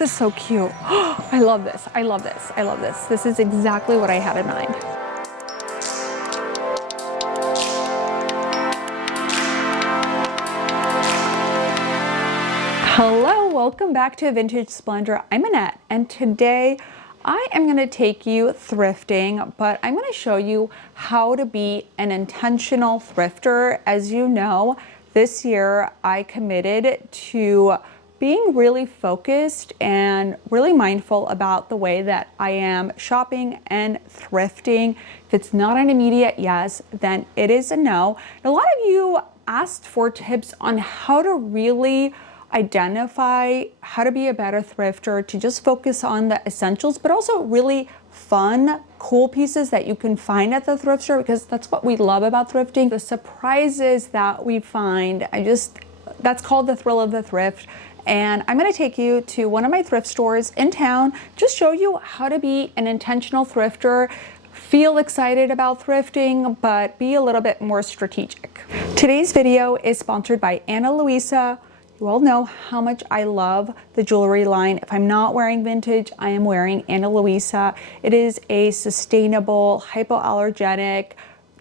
This is so cute. I love this. I love this. I love this. This is exactly what I had in mind. Hello, welcome back to Vintage Splendor. I'm Annette, and today I am going to take you thrifting, but I'm going to show you how to be an intentional thrifter. As you know, this year I committed to being really focused and really mindful about the way that I am shopping and thrifting. If it's not an immediate yes, then it is a no. And a lot of you asked for tips on how to really identify how to be a better thrifter, to just focus on the essentials, but also really fun, cool pieces that you can find at the thrift store, because that's what we love about thrifting. The surprises that we find, that's called the thrill of the thrift. And I'm going to take you to one of my thrift stores in town, just show you how to be an intentional thrifter, feel excited about thrifting, but be a little bit more strategic. Today's video is sponsored by Ana Luisa. You all know how much I love the jewelry line. If I'm not wearing vintage, I am wearing Ana Luisa. It is a sustainable, hypoallergenic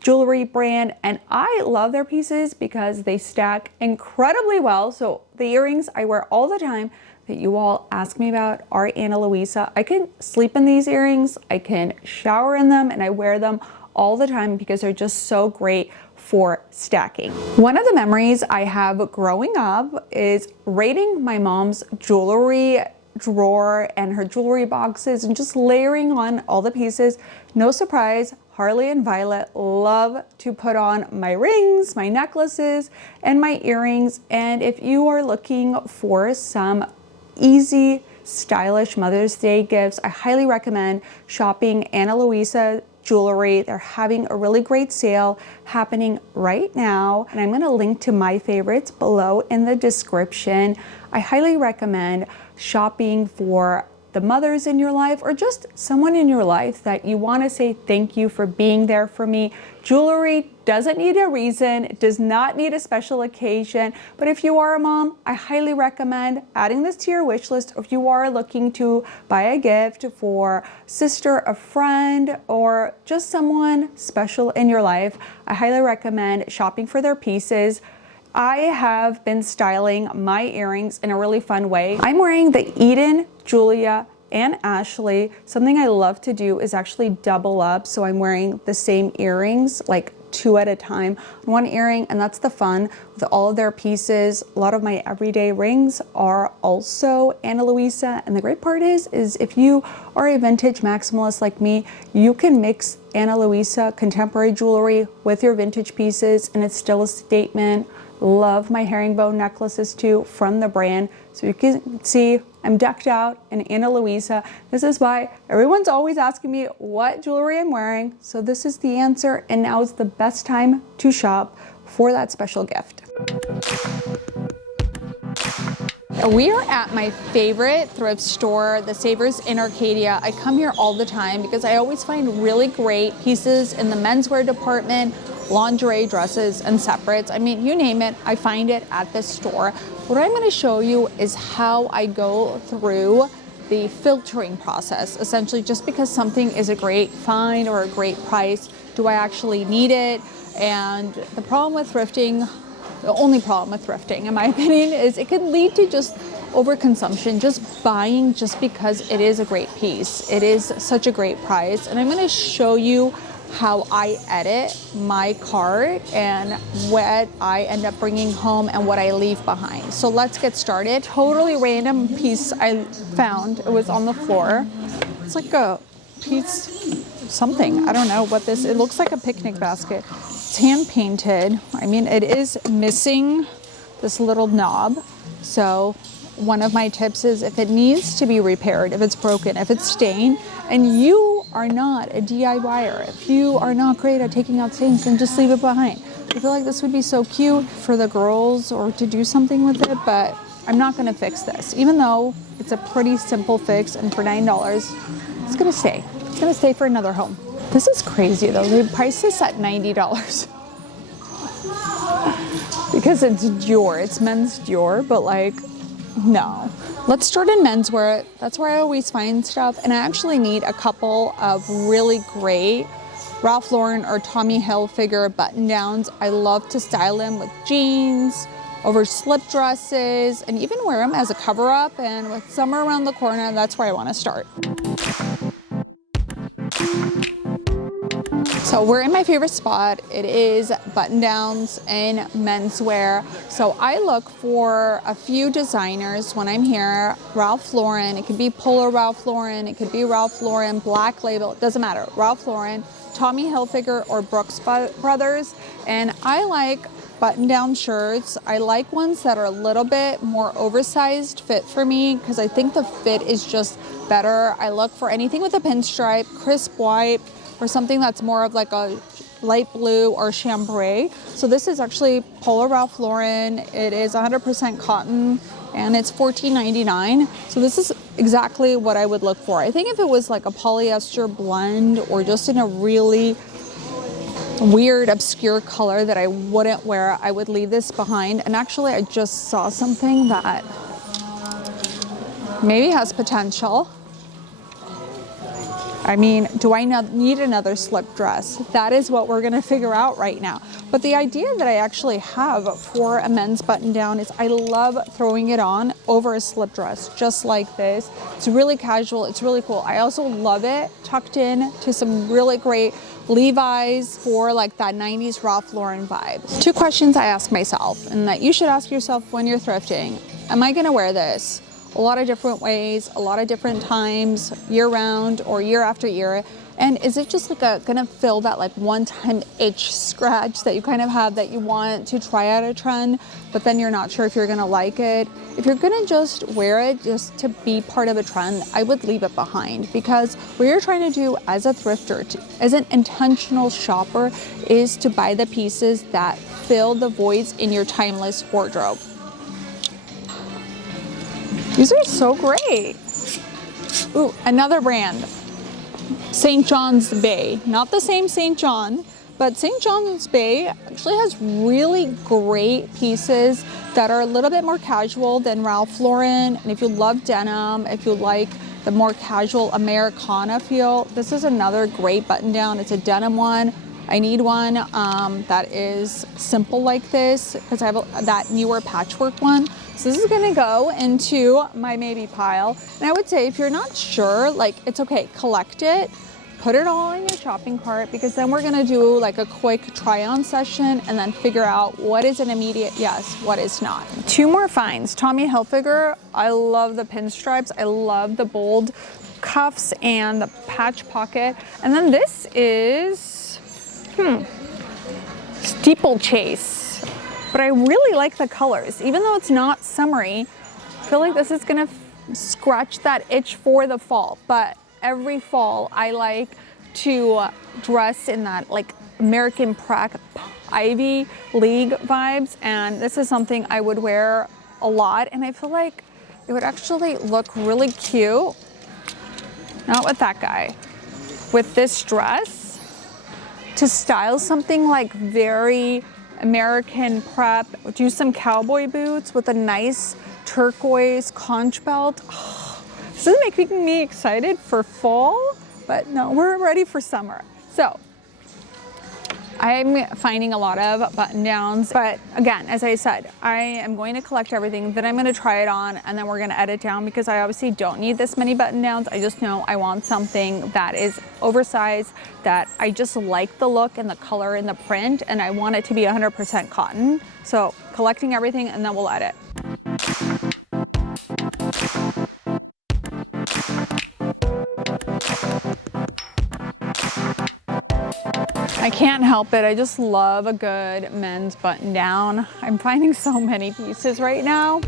jewelry brand, and I love their pieces because they stack incredibly well. So the earrings I wear all the time that you all ask me about are Ana Luisa. I can sleep in these earrings, I can shower in them, and I wear them all the time because they're just so great for stacking. One of the memories I have growing up is raiding my mom's jewelry drawer and her jewelry boxes and just layering on all the pieces. No surprise, Harley and Violet love to put on my rings, my necklaces, and my earrings. And if you are looking for some easy, stylish Mother's Day gifts, I highly recommend shopping Ana Luisa jewelry. They're having a really great sale happening right now, and I'm going to link to my favorites below in the description. I highly recommend shopping for the mothers in your life, or just someone in your life that you want to say thank you for being there for me. Jewelry doesn't need a reason, it does not need a special occasion, but if you are a mom, I highly recommend adding this to your wish list. If you are looking to buy a gift for a sister, a friend, or just someone special in your life, I highly recommend shopping for their pieces. I have been styling my earrings in a really fun way. I'm wearing the Eden, Julia, and Ashley. Something I love to do is actually double up. So I'm wearing the same earrings, like two at a time on one earring, and that's the fun with all of their pieces. A lot of my everyday rings are also Ana Luisa, and the great part is if you are a vintage maximalist like me, you can mix Ana Luisa contemporary jewelry with your vintage pieces, and it's still a statement. Love my herringbone necklaces too from the brand. So you can see I'm decked out in Ana Luisa. This is why everyone's always asking me what jewelry I'm wearing. So this is the answer, and now is the best time to shop for that special gift. We are at my favorite thrift store, the Savers in Arcadia. I come here all the time because I always find really great pieces in the menswear department, lingerie, dresses, and separates. I mean, you name it, I find it at this store. What I'm going to show you is how I go through the filtering process. Essentially, just because something is a great find or a great price, do I actually need it? And the problem with thrifting, the only problem with thrifting, in my opinion, is it can lead to just overconsumption, just buying just because it is a great piece. It is such a great price. And I'm going to show you how I edit my cart and what I end up bringing home and what I leave behind. So let's get started. Totally random piece I found. It was on the floor. It's like a piece of something. I don't know what this, it looks like a picnic basket. It's hand painted. I mean, it is missing this little knob. So one of my tips is if it needs to be repaired, if it's broken, if it's stained, and you are not a DIYer, if you are not great at taking out stains, then just leave it behind. I feel like this would be so cute for the girls or to do something with it, but I'm not gonna fix this. Even though it's a pretty simple fix, and for $9, it's gonna stay. It's gonna stay for another home. This is crazy though. They priced this at $90. Because it's Dior, it's men's Dior, but like, no. Let's start in menswear. That's where I always find stuff, and I actually need a couple of really great Ralph Lauren or Tommy Hilfiger button downs. I love to style them with jeans, over slip dresses, and even wear them as a cover up. And with summer around the corner, that's where I want to start. So we're in my favorite spot. It is button downs and menswear. So I look for a few designers when I'm here. Ralph Lauren, it could be Polo Ralph Lauren, it could be Ralph Lauren, Black Label, it doesn't matter. Ralph Lauren, Tommy Hilfiger, or Brooks Brothers. And I like button down shirts. I like ones that are a little bit more oversized fit for me because I think the fit is just better. I look for anything with a pinstripe, crisp white, or something that's more of like a light blue or chambray. So this is actually Polo Ralph Lauren. It is 100% cotton and it's $14.99. So this is exactly what I would look for. I think if it was like a polyester blend or just in a really weird obscure color that I wouldn't wear, I would leave this behind. And actually I just saw something that maybe has potential. I mean, do I need another slip dress? That is what we're gonna figure out right now. But the idea that I actually have for a men's button down is I love throwing it on over a slip dress, just like this. It's really casual, it's really cool. I also love it tucked in to some really great Levi's for like that 90s Ralph Lauren vibe. Two questions I ask myself and that you should ask yourself when you're thrifting. Am I gonna wear this a lot of different ways, a lot of different times, year round or year after year? And is it just like gonna fill that like one-time itch scratch that you kind of have that you want to try out a trend, but then you're not sure if you're gonna like it? If you're gonna just wear it just to be part of a trend, I would leave it behind, because what you're trying to do as a thrifter, as an intentional shopper, is to buy the pieces that fill the voids in your timeless wardrobe. These are so great. Ooh, another brand, St. John's Bay. Not the same St. John, but St. John's Bay actually has really great pieces that are a little bit more casual than Ralph Lauren. And if you love denim, if you like the more casual Americana feel, this is another great button down. It's a denim one. I need one that is simple like this because I have that newer patchwork one. So this is gonna go into my maybe pile. And I would say if you're not sure, like, it's okay, collect it, put it all in your shopping cart, because then we're gonna do like a quick try on session and then figure out what is an immediate yes, what is not. Two more finds. Tommy Hilfiger, I love the pinstripes. I love the bold cuffs and the patch pocket. And then this is, steeplechase. But I really like the colors. Even though it's not summery, I feel like this is gonna scratch that itch for the fall. But every fall, I like to dress in that like American Prep Ivy League vibes. And this is something I would wear a lot. And I feel like it would actually look really cute. Not with that guy. With this dress, to style something like very American Prep, do some cowboy boots with a nice turquoise conch belt. Oh, this is making me excited for fall, but no, we're ready for summer. So I'm finding a lot of button downs, but again, as I said, I am going to collect everything, then I'm going to try it on, and then we're going to edit down, because I obviously don't need this many button downs. I just know I want something that is oversized, that I just like the look and the color and the print, and I want it to be 100% cotton. So collecting everything, and then we'll edit. I can't help it. I just love a good men's button down. I'm finding so many pieces right now.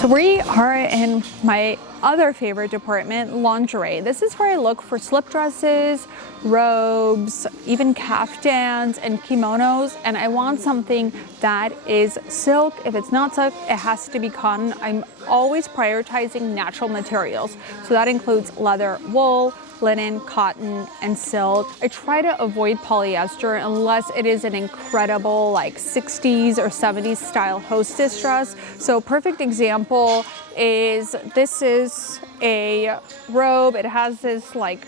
So we are in my other favorite department, lingerie. This is where I look for slip dresses, robes, even caftans and kimonos. And I want something that is silk. If it's not silk, it has to be cotton. I'm always prioritizing natural materials. So that includes leather, wool, linen, cotton, and silk. I try to avoid polyester unless it is an incredible like 60s or 70s style hostess dress. So perfect example is, this is a robe. It has this like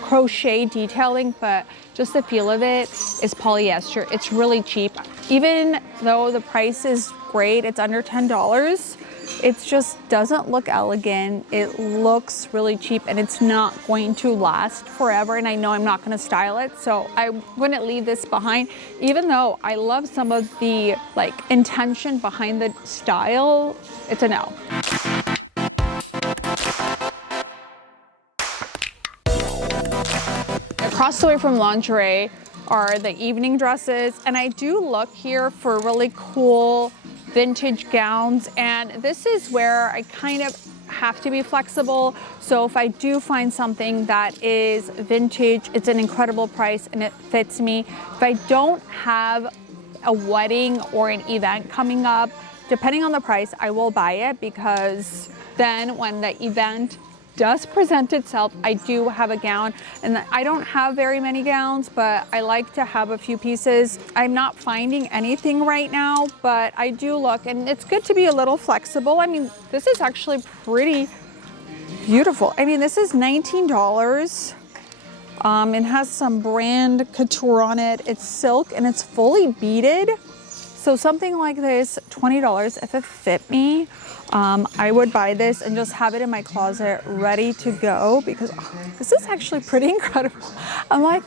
crochet detailing, but just the feel of it is polyester. It's really cheap. Even though the price is great, it's under $10, it just doesn't look elegant. It looks really cheap and it's not going to last forever. And I know I'm not going to style it, so I'm going to leave this behind. Even though I love some of the like intention behind the style, it's a no. Across the way from lingerie are the evening dresses, and I do look here for really cool vintage gowns, and this is where I kind of have to be flexible. So if I do find something that is vintage, it's an incredible price and it fits me. If I don't have a wedding or an event coming up, depending on the price, I will buy it, because then when the event does present itself, I do have a gown. And I don't have very many gowns, but I like to have a few pieces. I'm not finding anything right now, but I do look, and it's good to be a little flexible. I mean, this is actually pretty beautiful. I mean, this is $19. It has some brand couture on it. It's silk and it's fully beaded. So something like this, $20, if it fit me, I would buy this and just have it in my closet ready to go, because this is actually pretty incredible. I'm like,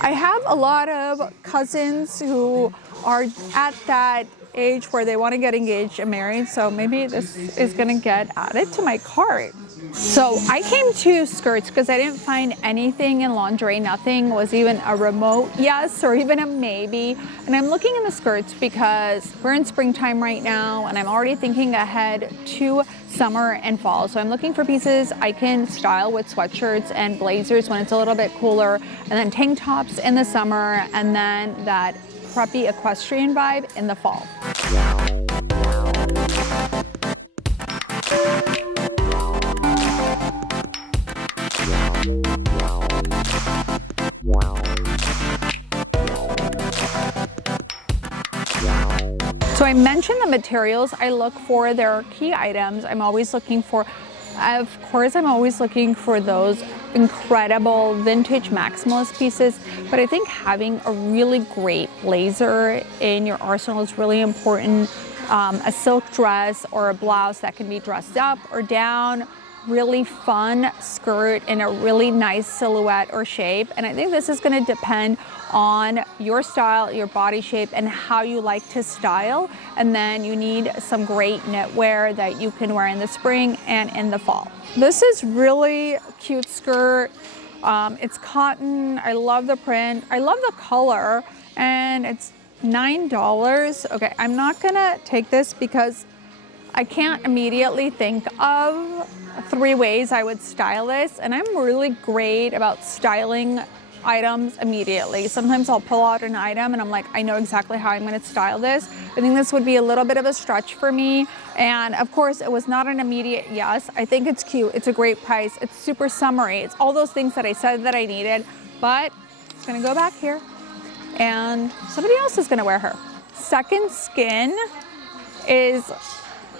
I have a lot of cousins who are at that age where they want to get engaged and married, so maybe this is gonna get added to my cart. So I came to skirts because I didn't find anything in lingerie. Nothing was even a remote yes or even a maybe. And I'm looking in the skirts because we're in springtime right now and I'm already thinking ahead to summer and fall. So I'm looking for pieces I can style with sweatshirts and blazers when it's a little bit cooler, and then tank tops in the summer, and then that preppy equestrian vibe in the fall. So I mentioned the materials I look for. There are key items I'm always looking for. Of course, I'm always looking for those incredible vintage maximalist pieces, but I think having a really great blazer in your arsenal is really important. A silk dress or a blouse that can be dressed up or down, really fun skirt in a really nice silhouette or shape. And I think this is going to depend on your style, your body shape, and how you like to style. And then you need some great knitwear that you can wear in the spring and in the fall. This is really cute skirt. It's cotton. I love the print. I love the color, and it's $9. Okay, I'm not gonna take this because I can't immediately think of 3 ways I would style this, and I'm really great about styling items immediately. Sometimes I'll pull out an item and I'm like, I know exactly how I'm going to style this. I think this would be a little bit of a stretch for me, and of course it was not an immediate yes. I think it's cute, it's a great price, it's super summery, it's all those things that I said that I needed, but it's going to go back here and somebody else is going to wear her. Second skin is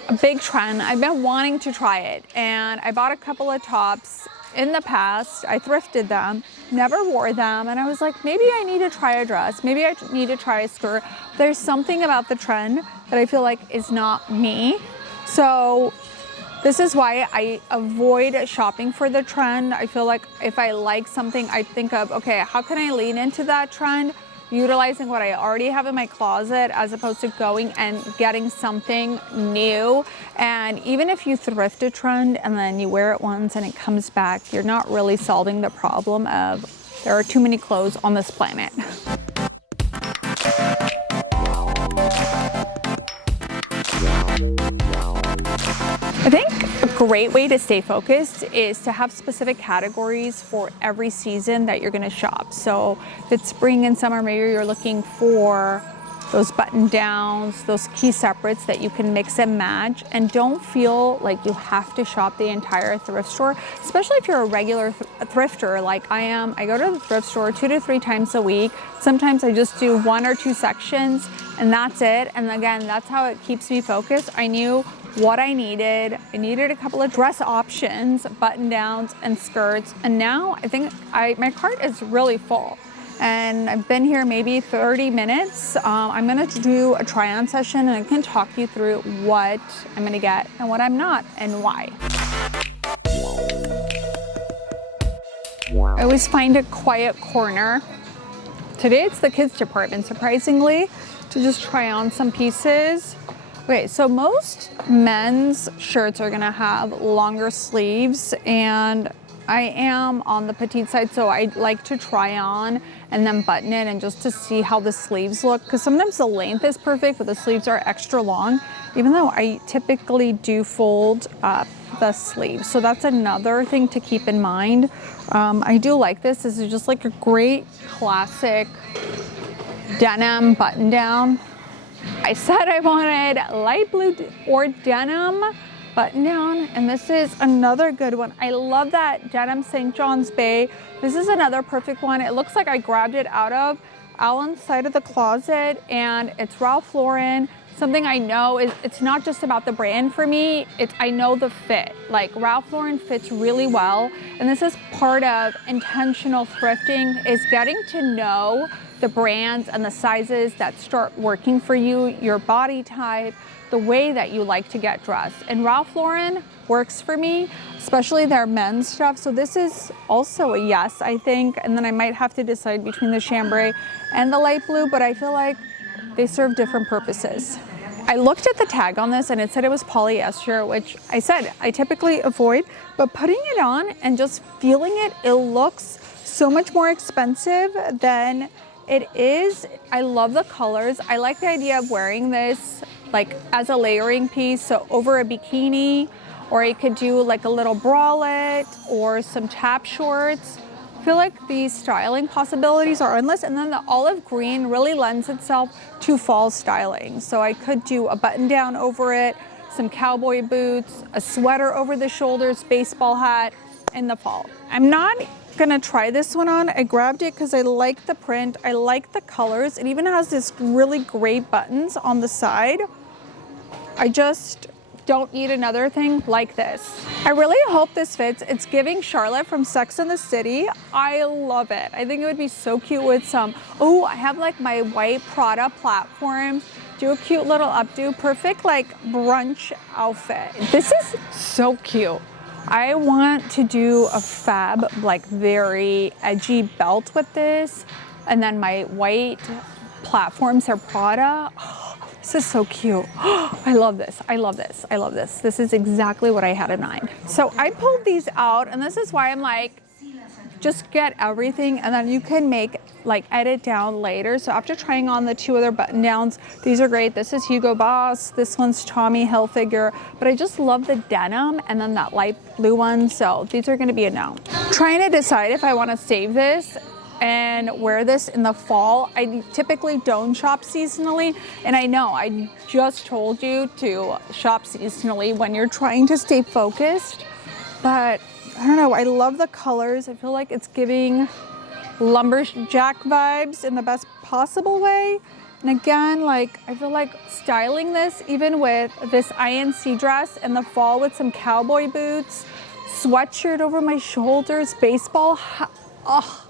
a big trend. I've been wanting to try it, and I bought a couple of tops in the past. I thrifted them, never wore them, and I was like, maybe I need to try a dress, maybe I need to try a skirt. There's something about the trend that I feel like is not me. So this is why I avoid shopping for the trend. I feel like if I like something, I think of, okay, how can I lean into that trend, utilizing what I already have in my closet, as opposed to going and getting something new. And even if you thrift a trend and then you wear it once and it comes back, you're not really solving the problem of there are too many clothes on this planet. I think a great way to stay focused is to have specific categories for every season that you're going to shop. So if it's spring and summer, maybe you're looking for those button downs, those key separates that you can mix and match, and don't feel like you have to shop the entire thrift store, especially if you're a regular thrifter like I am. I go to the thrift store 2 to 3 times a week. Sometimes I just do 1 or 2 sections and that's it. And again, that's how it keeps me focused. I knew what I needed. I needed a couple of dress options, button downs and skirts. And now I think my cart is really full. And I've been here maybe 30 minutes. I'm gonna do a try-on session and I can talk you through what I'm gonna get and what I'm not and why. I always find a quiet corner. Today it's the kids department, surprisingly, to just try on some pieces. Okay, so most men's shirts are gonna have longer sleeves, and I am on the petite side, so I like to try on and then button it and just to see how the sleeves look, because sometimes the length is perfect but the sleeves are extra long, even though I typically do fold up the sleeves. So that's another thing to keep in mind. I do like this. This is just like a great classic denim button down. I said I wanted light blue or denim button down, and this is another good one. I love that denim St. John's Bay. This is another perfect one. It looks like I grabbed it out of Alan's side of the closet, and it's Ralph Lauren. Something I know is it's not just about the brand for me, I know the fit. Like Ralph Lauren fits really well, and this is part of intentional thrifting, is getting to know the brands and the sizes that start working for you, your body type, the way that you like to get dressed. And Ralph Lauren works for me, especially their men's stuff. So this is also a yes, I think. And then I might have to decide between the chambray and the light blue, but I feel like they serve different purposes. I looked at the tag on this and it said it was polyester, which I said I typically avoid, but putting it on and just feeling it, it looks so much more expensive than it is. I love the colors. I like the idea of wearing this like as a layering piece, so over a bikini, or you could do like a little bralette or some tap shorts. I feel like these styling possibilities are endless, and then the olive green really lends itself to fall styling. So I could do a button down over it, some cowboy boots, a sweater over the shoulders, baseball hat in the fall. I'm not gonna try this one on. I grabbed it because I like the print, I like the colors. It even has this really great buttons on the side. I just don't need another thing like this. I really hope this fits. It's giving Charlotte from Sex and the City. I love it. I think it would be so cute with some, oh, I have like my white Prada platforms. Do a cute little updo, perfect like brunch outfit. This is so cute. I want to do a fab, like very edgy belt with this. And then my white platforms are Prada. Oh, this is so cute. Oh, I love this, I love this, I love this. This is exactly what I had in mind. So I pulled these out, and this is why I'm like, just get everything and then you can make like edit down later. So after trying on the 2 other button downs, these are great. This is Hugo Boss, this one's Tommy Hilfiger, but I just love the denim and then that light blue one. So these are gonna be a no. Trying to decide if I wanna save this and wear this in the fall. I typically don't shop seasonally, and I know I just told you to shop seasonally when you're trying to stay focused, but I don't know, I love the colors. I feel like it's giving lumberjack vibes in the best possible way. And again, like I feel like styling this even with this INC dress in the fall with some cowboy boots, sweatshirt over my shoulders, baseball hat. Oh,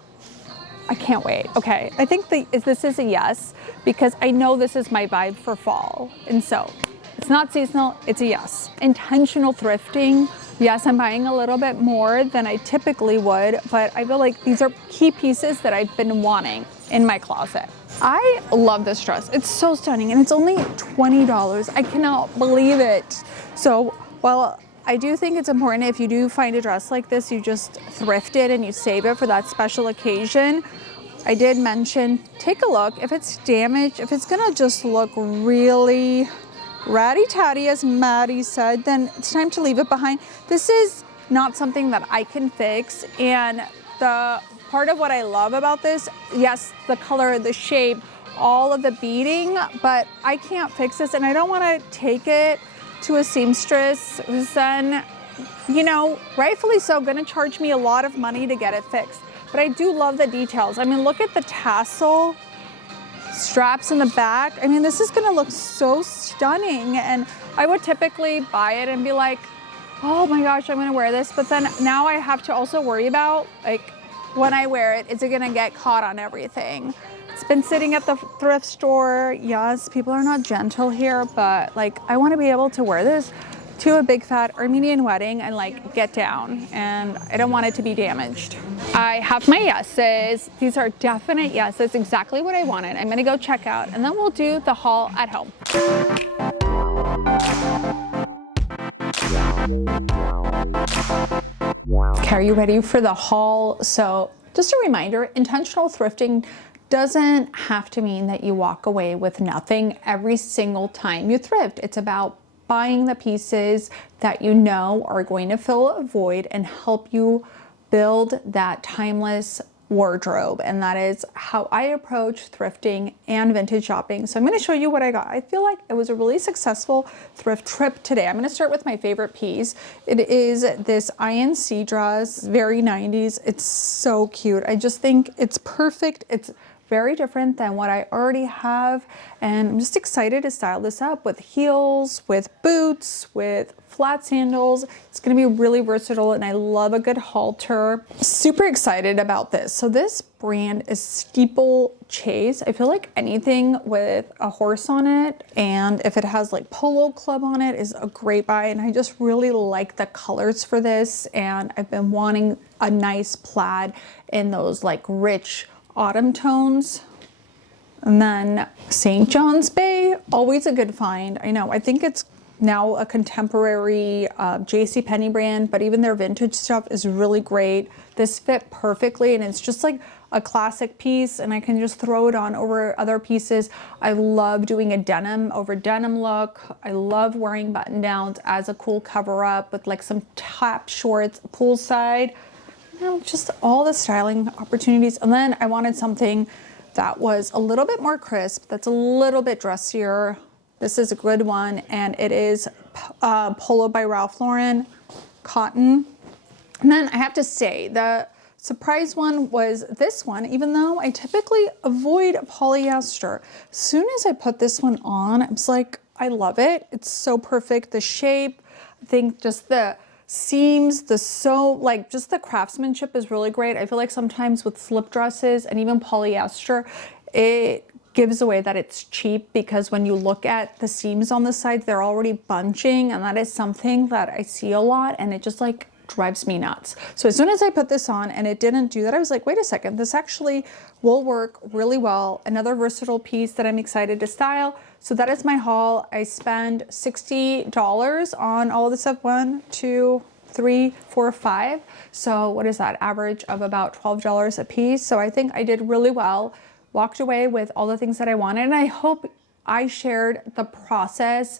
I can't wait. Okay, I think this is a yes, because I know this is my vibe for fall. And so it's not seasonal, it's a yes. Intentional thrifting. Yes, I'm buying a little bit more than I typically would, but I feel like these are key pieces that I've been wanting in my closet. I love this dress. It's so stunning, and it's only $20. I cannot believe it. So while I do think it's important, if you do find a dress like this, you just thrift it and you save it for that special occasion. I did mention, take a look. If it's damaged, if it's gonna just look really ratty-tatty, as Maddie said, then it's time to leave it behind. This is not something that I can fix, and the part of what I love about this, yes, the color, the shape, all of the beading, but I can't fix this and I don't want to take it to a seamstress who's then, you know, rightfully so, gonna charge me a lot of money to get it fixed. But I do love the details. I mean, look at the tassel straps in the back. I mean, this is gonna look so stunning. And I would typically buy it and be like, oh my gosh, I'm gonna wear this. But then now I have to also worry about, like, when I wear it, is it gonna get caught on everything? It's been sitting at the thrift store. Yes, people are not gentle here, but like, I wanna be able to wear this to a big fat Armenian wedding and like get down, and I don't want it to be damaged. I have my yeses. These are definite yeses, exactly what I wanted. I'm gonna go check out and then we'll do the haul at home. Okay, are you ready for the haul? So just a reminder, intentional thrifting doesn't have to mean that you walk away with nothing every single time you thrift. It's about buying the pieces that you know are going to fill a void and help you build that timeless wardrobe. And that is how I approach thrifting and vintage shopping. So I'm going to show you what I got. I feel like it was a really successful thrift trip today. I'm going to start with my favorite piece. It is this INC dress, very 90s. It's so cute. I just think it's perfect. It's very different than what I already have, and I'm just excited to style this up with heels, with boots, with flat sandals. It's going to be really versatile, and I love a good halter. Super excited about this. So this brand is Steeplechase. I feel like anything with a horse on it, and if it has like Polo Club on it, is a great buy. And I just really like the colors for this, and I've been wanting a nice plaid in those like rich autumn tones. And then St. John's Bay, always a good find. I know, I think it's now a contemporary JCPenney brand, but even their vintage stuff is really great. This fit perfectly, and it's just like a classic piece, and I can just throw it on over other pieces. I love doing a denim over denim look. I love wearing button downs as a cool cover up with like some top shorts poolside. You know, just all the styling opportunities. And then I wanted something that was a little bit more crisp, that's a little bit dressier. This is a good one, and it is Polo by Ralph Lauren, cotton. And then I have to say, the surprise one was this one, even though I typically avoid polyester. As soon as I put this one on, I was like, I love it. It's so perfect. The shape, I think just the seams, the sew, like just the craftsmanship is really great. I feel like sometimes with slip dresses and even polyester, it gives away that it's cheap, because when you look at the seams on the sides, they're already bunching, and that is something that I see a lot, and it just like drives me nuts. So as soon as I put this on and it didn't do that, I was like, wait a second, this actually will work really well. Another versatile piece that I'm excited to style. So that is my haul. I spend $60 on all of this stuff. 1, 2, 3, 4, 5. So what is that? Average of about $12 a piece. So I think I did really well. Walked away with all the things that I wanted, and I hope I shared the process,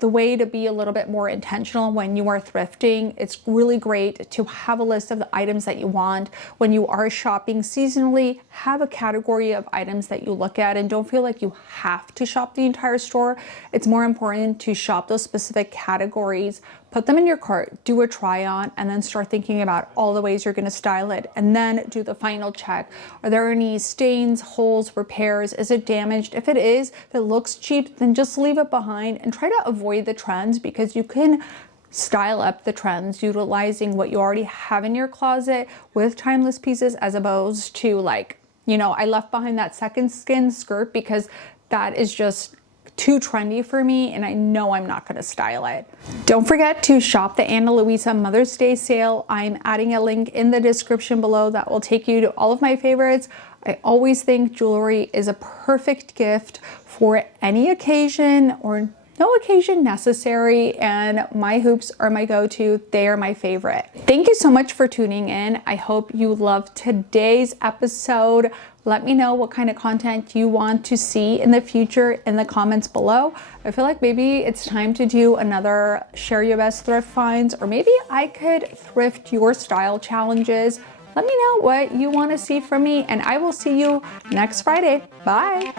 the way to be a little bit more intentional when you are thrifting. It's really great to have a list of the items that you want. When you are shopping seasonally, have a category of items that you look at, and don't feel like you have to shop the entire store. It's more important to shop those specific categories, put them in your cart, do a try on, and then start thinking about all the ways you're going to style it, and then do the final check. Are there any stains, holes, repairs? Is it damaged? If it is, if it looks cheap, then just leave it behind and try to avoid the trends, because you can style up the trends utilizing what you already have in your closet with timeless pieces, as opposed to like, you know, I left behind that second skin skirt because that is just too trendy for me, and I know I'm not going to style it. Don't forget to shop the Ana Luisa Mother's Day sale. I'm adding a link in the description below that will take you to all of my favorites. I always think jewelry is a perfect gift for any occasion or no occasion necessary, and my hoops are my go-to. They are my favorite. Thank you so much for tuning in. I hope you loved today's episode. Let me know what kind of content you want to see in the future in the comments below. I feel like maybe it's time to do another share your best thrift finds, or maybe I could thrift your style challenges. Let me know what you want to see from me, and I will see you next Friday. Bye.